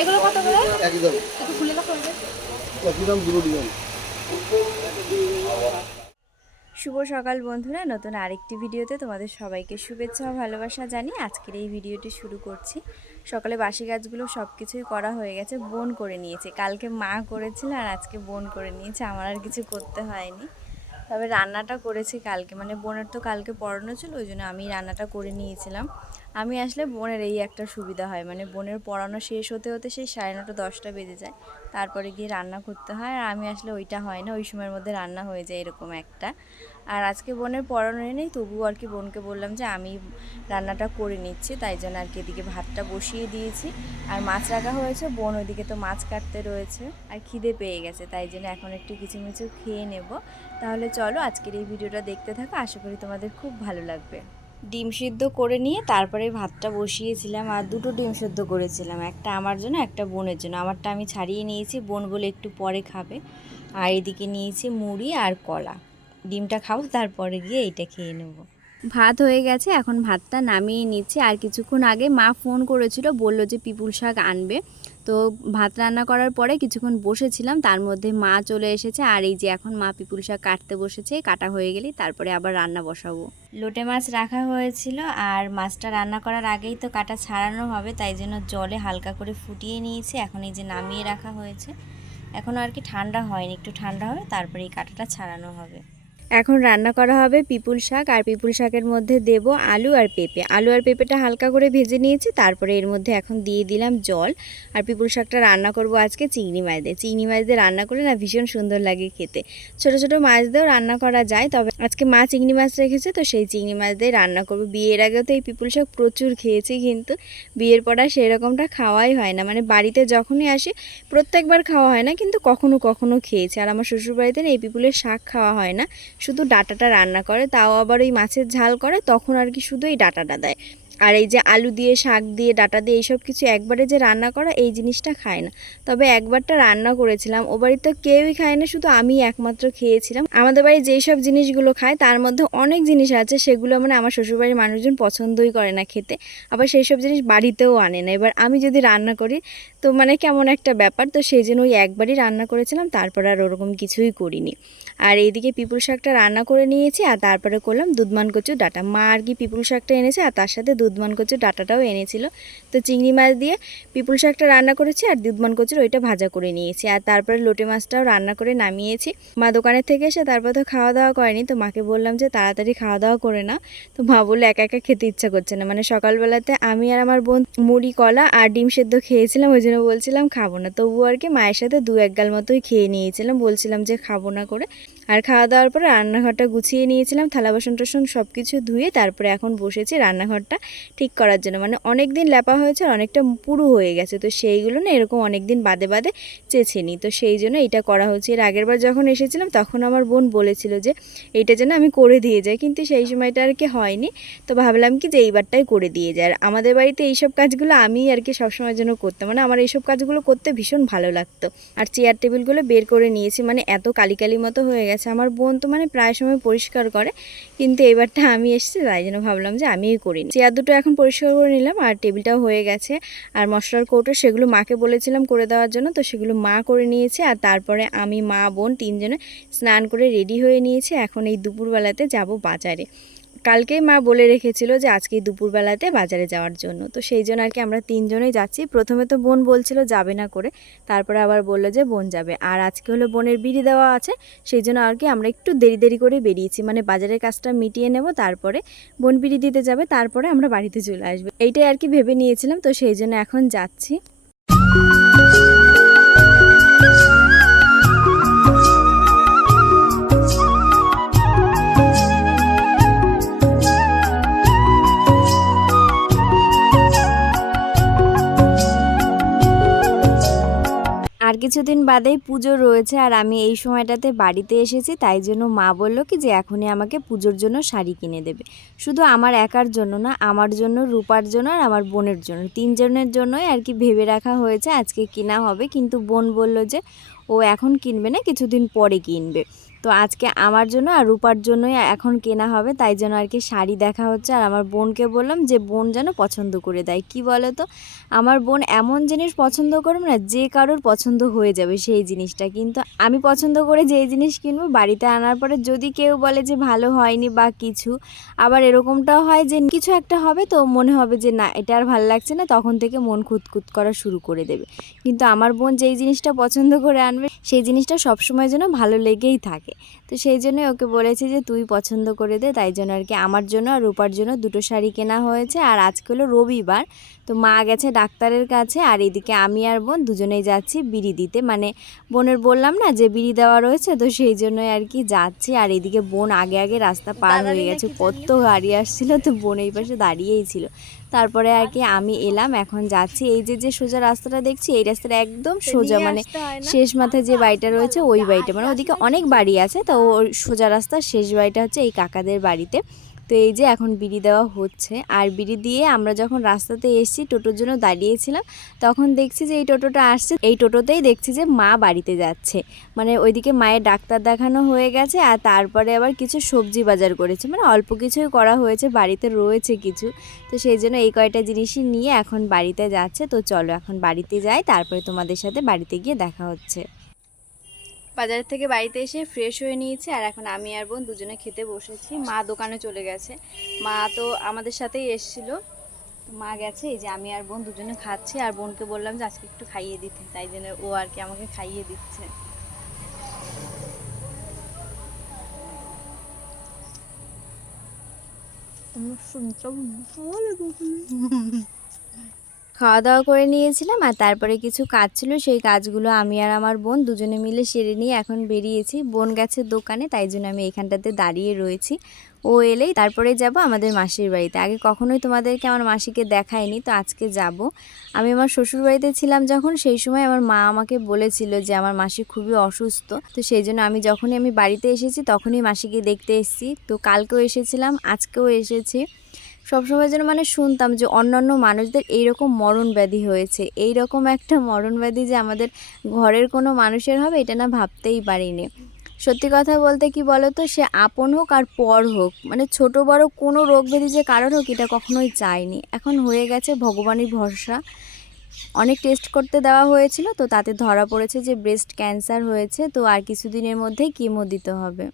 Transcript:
এগুলো কত করে? একই দাম। একটু খুলে দেখো একই দাম, দুটো ডিজাইন। শুভ সকাল বন্ধুরা, নতুন আরেকটি ভিডিওতে তোমাদের সবাইকে শুভেচ্ছা ও ভালোবাসা জানিয়ে আজকের এই ভিডিওটি শুরু করছি। সকালে বাসি কাজগুলো সব কিছুই করা হয়ে গেছে, বোন করে নিয়েছে। কালকে মা করেছিল আর আজকে বোন করে নিয়েছে, আমার আর কিছু করতে হয়নি। তবে রান্নাটা করেছি কালকে, মানে বোনের তো কালকে পড়ানো ছিল, ওই জন্য আমি রান্নাটা করে নিয়েছিলাম। আমি আসলে বোনের এই একটা সুবিধা হয়, মানে বোনের পড়ানো শেষ হতে হতে সেই 9:30 10টা বেজে যায়, তারপরে গিয়ে রান্না করতে হয়। আর আমি আসলে ওইটা হয় না, ওই সময়ের মধ্যে রান্না হয়ে যায় এরকম একটা। আর আজকে বোনের পড়ানো নেই, তবুও আর কি বোনকে বললাম যে আমি রান্নাটা করে নিচ্ছি, তাই জন্য আর কি এদিকে ভাতটা বসিয়ে দিয়েছি। আর মাছ রাখা হয়েছে, বোন ওইদিকে তো মাছ কাটতে রয়েছে। আর খিদে পেয়ে গেছে, তাই জন্য এখন একটু কিচিমিচু খেয়ে নেব। তাহলে চলো আজকের এই ভিডিওটা দেখতে থাকো, আশা করি তোমাদের খুব ভালো লাগবে। ডিম সিদ্ধ করে নিয়ে তারপরে ভাতটা বসিয়েছিলাম, আর দুটো ডিম সিদ্ধ করেছিলাম, একটা আমার জন্য একটা বোনের জন্য। আমারটা আমি ছাড়িয়ে নিয়েছি, বোন বলে একটু পরে খাবে। আর এদিকে নিয়েছি মুড়ি আর কলা, ডিমটা খাবো তারপরে গিয়ে এইটা খেয়ে নেব। ভাত হয়ে গেছে, এখন ভাতটা নামিয়ে নিচ্ছি। আর কিছুক্ষণ আগে মা ফোন করেছিল, বললো যে পিপুল শাক আনবে। তো ভাত রান্না করার পরে কিছুক্ষণ বসেছিলাম, তার মধ্যে মা চলে এসেছে। আর এই যে এখন মা পিপুল শাক কাটতে বসেছে, কাটা হয়ে গেলেই তারপরে আবার রান্না বসাবো। লোটে মাছ রাখা হয়েছিল, আর মাছটা রান্না করার আগেই তো কাটা ছাড়ানো হবে, তাই জন্য জলে হালকা করে ফুটিয়ে নিয়েছি। এখন এই যে নামিয়ে রাখা হয়েছে, এখনও আর কি ঠান্ডা হয়নি, একটু ঠান্ডা হবে তারপরে এই কাটাটা ছাড়ানো হবে। এখন রান্না করা হবে পিপুল শাক, আর পিপুল শাকের মধ্যে দেব আলু আর পেঁপে। আলু আর পেঁপেটা হালকা করে ভেজে নিয়েছি, তারপরে এর মধ্যে এখন দিয়ে দিলাম জল। আর পিপুল শাকটা রান্না করব আজকে চিংড়ি মাছ দিয়ে। চিংড়ি মাছ দিয়ে রান্না করলে না ভীষণ সুন্দর লাগে খেতে। ছোট ছোট মাছ দিয়েও রান্না করা যায়, তবে আজকে মা চিংড়ি মাছ রেখেছে, তো সেই চিংড়ি মাছ দিয়ে রান্না করব। বিয়ের আগেও তো এই পিপুল শাক প্রচুর খেয়েছি, কিন্তু বিয়ের পর আর সেরকমটা খাওয়াই হয় না। মানে বাড়িতে যখনই আসি প্রত্যেকবার খাওয়া হয় না, কিন্তু কখনো কখনো খেয়েছি। আর আমার শ্বশুরবাড়িতে না এই পিপুলের শাক খাওয়া হয় না, শুধু ডাঁটাটা রান্না করে, তাও আবার ওই মাছের ঝাল করে, তখন আর কি শুধু এই ডাঁটাটা দেয়। আর এই যে আলু দিয়ে, শাক দিয়ে, ডাঁটা দিয়ে এইসব কিছু একবারে যে রান্না করা, এই জিনিসটা খায় না। তবে একবারটা রান্না করেছিলাম, ও বাড়িতে কেউই খায় না, শুধু আমি একমাত্র খেয়েছিলাম। আমাদের বাড়ি যেই সব জিনিসগুলো খায় তার মধ্যে অনেক জিনিস আছে সেগুলো মানে আমার শ্বশুরবাড়ির মানুষজন পছন্দই করে না খেতে, আবার সেই সব জিনিস বাড়িতেও আনে না। এবার আমি যদি রান্না করি তো মানে কেমন একটা ব্যাপার, তো সেই জন্য ওই একবারই রান্না করেছিলাম, তারপর আর ওরকম কিছুই করিনি। আর এইদিকে পিপুল শাকটা রান্না করে নিয়েছি, আর তারপরে করলাম দুধমান কচুর ডাঁটা। মা আর কি পিপুল শাকটা এনেছে, আর তার সাথে দুধমান কচুর ডাঁটাটাও এনেছিল। তো চিংড়ি মাছ দিয়ে পিপুল শাকটা রান্না করেছি, আর দুধমান কচুর ওইটা ভাজা করে নিয়েছি। আর তারপরে লোটে মাছটাও রান্না করে নামিয়েছি। মা দোকানের থেকে এসে তারপর তো খাওয়া দাওয়া করেনি, তো মাকে বললাম যে তাড়াতাড়ি খাওয়া দাওয়া করে না। তো মা বললো একা একা খেতে ইচ্ছা করছে না, মানে সকালবেলাতে আমি আর আমার বোন মুড়ি, কলা আর ডিম সেদ্ধ খেয়েছিলাম, ওই জন্য বলছিলাম খাবো না। তবুও আর কি মায়ের সাথে 2-1 গাল মতোই খেয়ে নিয়েছিলাম, বলছিলাম যে খাবো না করে। আর খাওয়া দাওয়ার পরে রান্নাঘরটা গুছিয়ে নিয়েছিলাম, থালা বাসন টাসন সব কিছু ধুয়ে তারপরে এখন বসেছি রান্নাঘরটা ঠিক করার জন্য। মানে অনেক দিন লেপা হয়েছে, অনেকটা পুরু হয়ে গেছে, তো সেইগুলো না এরকম অনেক দিন বাদে বাদে চেঁছে নিই, তো সেই জন্য এটা করা হচ্ছে। এর আগের বার যখন এসেছিলাম তখন আমার বোন বলেছিল যে এইটা যেন আমি করে দিয়ে যাই, কিন্তু সেই সময়টা আর কি হয়নি। তো ভাবলাম কি যে এইবারটাই করে দিয়ে যায়। আর আমাদের বাড়িতে এইসব কাজগুলো আমি আর কি সবসময় যেন করতাম, মানে আমার এইসব কাজগুলো করতে ভীষণ ভালো লাগতো। আর চেয়ার টেবিলগুলো বের করে নিয়েছি, মানে এত কালি কালি মতো হয়ে গেছে। আমার বোন তো মানে প্রায় সময় পরিষ্কার করে, কিন্তু এবারটা আমি এসেছি, তাই জন্য ভাবলাম যে আমিই করিনি। চেয়ার দুটো এখন পরিষ্কার করে নিলাম, আর টেবিলটাও হয়ে গেছে। আর মশলার কৌটো সেগুলো মাকে বলেছিলাম করে দেওয়ার জন্য, তো সেগুলো মা করে নিয়েছে। আর তারপরে আমি, মা, বোন তিনজনে স্নান করে রেডি হয়ে নিয়েছি। এখন এই দুপুরবেলাতে যাব বাজারে। কালকেই মা বলে রেখেছিল যে আজকে দুপুরবেলাতে বাজারে যাওয়ার জন্য, তো সেই জন্য আর কি আমরা তিনজনেই যাচ্ছি। প্রথমে তো বোন বলছিল যাবে না করে, তারপরে আবার বললো যে বোন যাবে। আর আজকে হলো বোনের বিড়ি দেওয়া আছে, সেই জন্য আর কি আমরা একটু দেরি দেরি করে বেরিয়েছি, মানে বাজারের কাজটা মিটিয়ে নেব, তারপরে বোন বিড়ি দিতে যাবে, তারপরে আমরা বাড়িতে চলে আসবো, এইটাই আর কি ভেবে নিয়েছিলাম। তো সেই জন্য এখন যাচ্ছি। আর কিছুদিন বাদেই পুজো রয়েছে, আর আমি এই সময়টাতে বাড়িতে এসেছি, তাই জন্য মা বলল কি যে এখনই আমাকে পুজোর জন্য শাড়ি কিনে দেবে। শুধু আমার একার জন্য না, আমার জন্য, রূপার জন্য আর আমার বোনের জন্য, 3 জনের জন্যই আর কি ভেবে রাখা হয়েছে আজকে কেনা হবে। কিন্তু বোন বলল যে ও এখন কিনবে না, কিছুদিন পরে কিনবে। তো আজকে আমার জন্য আর রূপার জন্যই এখন কেনা হবে, তাই জন্য আর কি শাড়ি দেখা হচ্ছে। আর আমার বোনকে বললাম যে বোন যেন পছন্দ করে দেয়। কি বলো তো, আমার বোন এমন জিনিস পছন্দ করবে না যে কারোর পছন্দ হয়ে যাবে সেই জিনিসটা। কিন্তু আমি পছন্দ করে যেই জিনিস কিনবো, বাড়িতে আনার পরে যদি কেউ বলে যে ভালো হয়নি বা কিছু, আবার এরকমটাও হয় যে কিছু একটা হবে তো মনে হবে যে না এটা আর ভালো লাগছে না, তখন থেকে মন খুঁতখুত করা শুরু করে দেবে। কিন্তু আমার বোন যেই জিনিসটা পছন্দ করে আনবে সেই জিনিসটা সবসময় যেন ভালো লেগেই থাকে। তো সেই জন্যই ওকে বলেছি যে তুই পছন্দ করে দে। তাই জন্য আর কি আমার জন্য আর রূপার জন্য দুটো শাড়ি কেনা হয়েছে। আর আজকে হলো রবিবার, তো মা গেছে ডাক্তারের কাছে, আর এদিকে আমি আর বোন দুজনেই যাচ্ছি বিড়ি দিতে। মানে বোনের বললাম না যে বিড়ি দেওয়া রয়েছে, তো সেই জন্যই আর কি যাচ্ছি। আর এদিকে বোন আগে আগে রাস্তা পার হয়ে গেছে, কত গাড়ি আসছিল, তো বোন এই পাশে দাঁড়িয়েই ছিল। তারপরে আর কি আমি এলাম, এখন যাচ্ছি। এই যে যে সোজা রাস্তাটা দেখছি, এই রাস্তাটা একদম সোজা, মানে শেষ মাথায় যে বাড়িটা রয়েছে ওই বাড়িটা, মানে ওদিকে অনেক বাড়ি আছে, তো ওই সোজা রাস্তার শেষ বাড়িটা হচ্ছে এই কাকাদের বাড়িতে। তো এই যে এখন বিড়ি দেওয়া হচ্ছে, আর বিড়ি দিয়ে আমরা যখন রাস্তাতে এসেছি টোটোর জন্য দাঁড়িয়েছিলাম, তখন দেখছি যে এই টোটোটা আসছে, এই টোটোতেই দেখছি যে মা বাড়িতে যাচ্ছে। মানে ওইদিকে মায়ের ডাক্তার দেখানো হয়ে গেছে, আর তারপরে আবার কিছু সবজি বাজার করেছে, মানে অল্প কিছুই করা হয়েছে, বাড়িতে রয়েছে কিছু। তো সেই জন্য এই কয়টা জিনিসই নিয়ে এখন বাড়িতে যাচ্ছে। তো চলো এখন বাড়িতে যাই, তারপরে তোমাদের সাথে বাড়িতে গিয়ে দেখা হচ্ছে। বাজার থেকে বাড়িতে এসে ফ্রেশ হয়ে নিয়েছি, আর এখন আমি আর বোন দুজনে খেতে বসেছি। মা দোকানে চলে গেছে, মা তো আমাদের সাথেই এসেছিল, তো মা গেছে। এই যে আমি আর বোন দুজনে খাচ্ছি, আর বোনকে বললাম যে আজকে একটু খাইয়ে দিতে, তাই জন্য ও আর কি আমাকে খাইয়ে দিচ্ছে। খাওয়া দাওয়া করে নিয়েছিলাম, আর তারপরে কিছু কাজ ছিল, সেই কাজগুলো আমি আর আমার বোন দুজনে মিলে সেরে নিয়ে এখন বেরিয়েছি। বোন গেছে দোকানে, তাই জন্য আমি এইখানটাতে দাঁড়িয়ে রয়েছি। ও এলেই তারপরে যাব আমাদের মাসির বাড়িতে। আগে কখনোই তোমাদেরকে আমার মাসিকে দেখাইনি, তো আজকে যাব। আমি আমার শ্বশুর বাড়িতে ছিলাম যখন, সেই সময় আমার মা আমাকে বলেছিল যে আমার মাসি খুবই অসুস্থ, তো সেই জন্য যখনই আমি বাড়িতে এসেছি তখনই মাসিকে দেখতে এসেছি। তো কালকেও এসেছিলাম, আজকেও এসেছি। সবসময় যেন মানে শুনতাম যে অন্যান্য মানুষদের এইরকম মরণ ব্যাধি হয়েছে, এইরকম একটা মরণ ব্যাধি যে আমাদের ঘরের কোনো মানুষের হবে, এটা না ভাবতেই পারিনি। সত্যি কথা বলতে কি বলতো, সে আপন হোক আর পর হোক, মানে ছোট বড় কোনো রোগ ব্যাধি যে কারোর হোক এটা কখনোই চাইনি। এখন হয়ে গেছে, ভগবানের ভরসা। অনেক টেস্ট করতে দেওয়া হয়েছিল, তো তাতে ধরা পড়েছে যে ব্রেস্ট ক্যান্সার হয়েছে, তো আর কিছুদিনের মধ্যেই কিমো দিতে হবে।